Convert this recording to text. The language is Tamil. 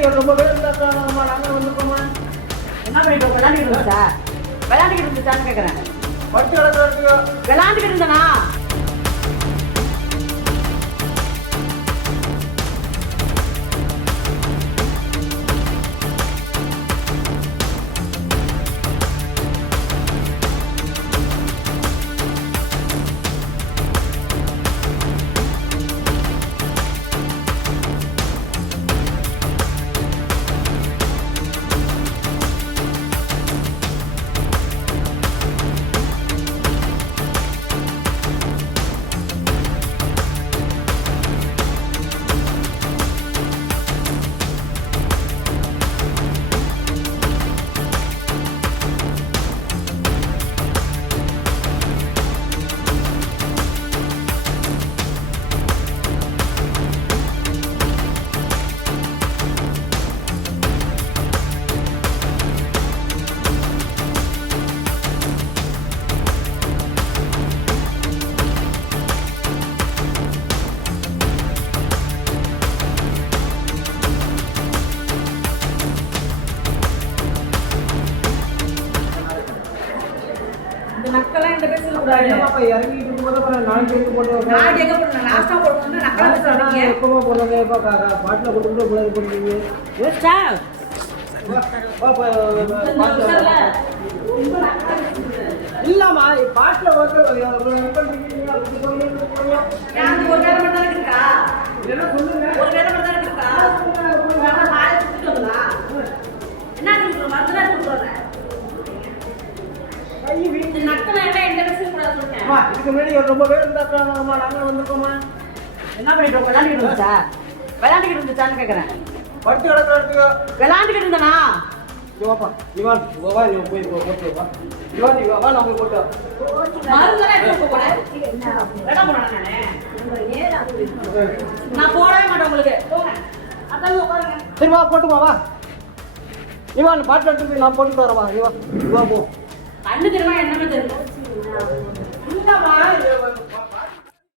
முன்னாடி ரொம்ப பேர் இருந்தாக்கா நாங்கள் வந்துருக்கோமா? என்ன பண்ணிட்டு விளையாண்டுக்கிட்டு இருந்துச்சா? விளையாண்டுக்கிட்டு இருந்துச்சான்னு கேட்குறேன். பட்டு கிடக்கு விளையாண்டுக்கிட்டு இருந்தனா? நக்கெல்லாம் இந்த பேச கூடாது. இறங்கிட்டு இருக்கும்போது நாளைக்கு எடுத்து போட்டு நாளைக்கு எங்க போடுறேன்? லாஸ்டா போடுறோம்னா நக்கலா பேசுறீங்க. எப்பமா போடுறாங்க? எப்போ பாட்டில் கொண்டு போய் போடுறீங்க? யோசிச்சா இல்லாமா பாட்டில் ஒரு வேலை மட்டும் தான் இருக்கா? ஒரு வேலை மட்டும் தான் இருக்கா? என்ன சொல்றேன்? மருந்துல சொல்றேன். நக்கலை எல்லாம் எந்த பேச கூடாது சொல்றேன். இதுக்கு முன்னாடி ரொம்ப பேர் இருந்தாக்கா நாங்கள் வந்துருக்கோமா? என்ன பண்ணிட்டு விளையாண்டுக்கிட்டு இருந்துச்சா? விளையாண்டுக்கிட்டு இருந்துச்சான்னு கேட்குறேன். பட்டு கிடக்கு விளையாண்டுக்கிட்டு இருந்தனா? இவாப்பா இவான் வா நீ போய் போட்டு வா. இவான் நீ வா நான் போய் போட்டு மருந்தெல்லாம் எடுத்து போறேன். வேட போறேன் நான் போடவே மாட்டேன் உங்களுக்கு. போங்க. அதான் உட்காருங்க. சரி வா போட்டுமா வா. இவான் பாட்டில் எடுத்து நான் போட்டுட்டு வரவா. இவா போ. கண்ணு தெரியுமா என்னமே தெரியும். இல்லம்மா